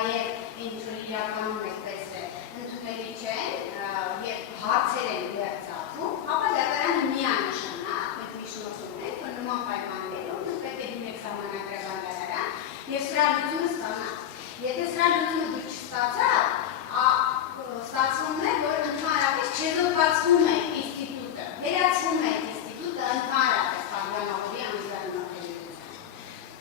նաև ինչ որ իրականում եք տեսրել, ընդունելի չեն եւ հարցեր են վերցածում, ապա դատարանը միանշանակ մենք միջնորդում ենք, որ նման պայմաններում դուք պետք է դիմեք սահմանադրական դատարան եւ սրա լուծումը ստանաք։ Եթե սրա լուծումը դուք չստացաք, ստացվում է, որ ընդհանրապես չեզոքացվում է ինստիտուտը, վերացվում է ինստիտուտը ընդհանրապես պատգամավորի անձնարարության։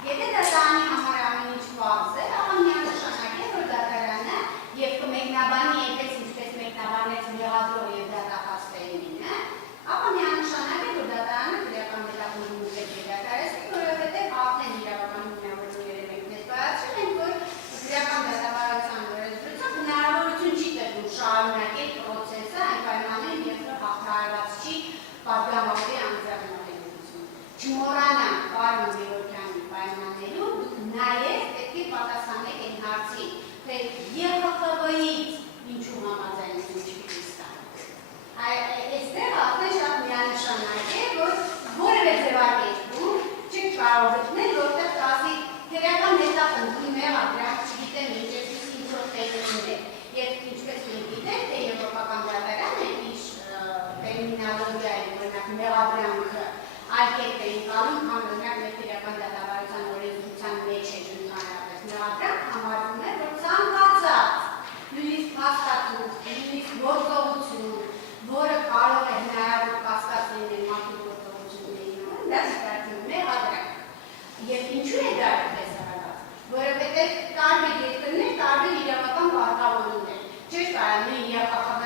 Եթե դատարանի համար ամեն ինչ պարզ է, ապա միանշանակ է, որ դատարանը եւ կմեկնաբանի այնպես ինչպես մեկնաբանեց մեղադրող եւ դատախազողինը, ապա միանշանակ է, որ դատարանը քրեական մետաղներում պետք է դատարեցնի, որովհետեւ արդեն իրավական հիմնավորումները մենք ներկայացրել ենք, որ քրեական դատավարության օրենսդրությամբ հնարավորություն չի տրվում շարունակել պրոցեսը այն պայմաններում, երբ հաղթահարված չի պատգամավորի անձնարարությունը։ Չմոռանանք պարոն Գևորգյանի պայմաններում դուք նաև պետք է պատասխանեք այն հարցին, թե ԵԽԽՎ-ից ինչու համաձայնություն չպիտի ստանաք։ Այստեղ արդեն շատ միանշանակ է, որ որևէ ձևակերպում չեք կարող գտնել, որտեղ կասի քրեական մետաղ ընդունել դրանք չգիտեմ ինչպես ինչ-որ տերմիններ է։ Եվ ինչպես մենք գիտենք, թե եվրոպական դատարանը իր տերմինոլոգիայի, օրինակ մեղադրանքը այլ կերպ էին կալում, քան օրինակ մեր քրեական դատավարության օրենսդրության մեջ է ընդհանրապես մեղադրանք համարվում է, որ ցանկացած նույնիսկ հաստատում, նույնիսկ գործողություն, որը կարող է հնարավոր կասկած լինել մարդու գործողությունների նման, դա ստացվում է մեղադրանք։ Եվ ինչու է դա այդպես արված, որովհետև տարբեր երկրներ տարբեր իրավական պարտավորումներ, չէ՞ կարող նույն ԵԽԽՎ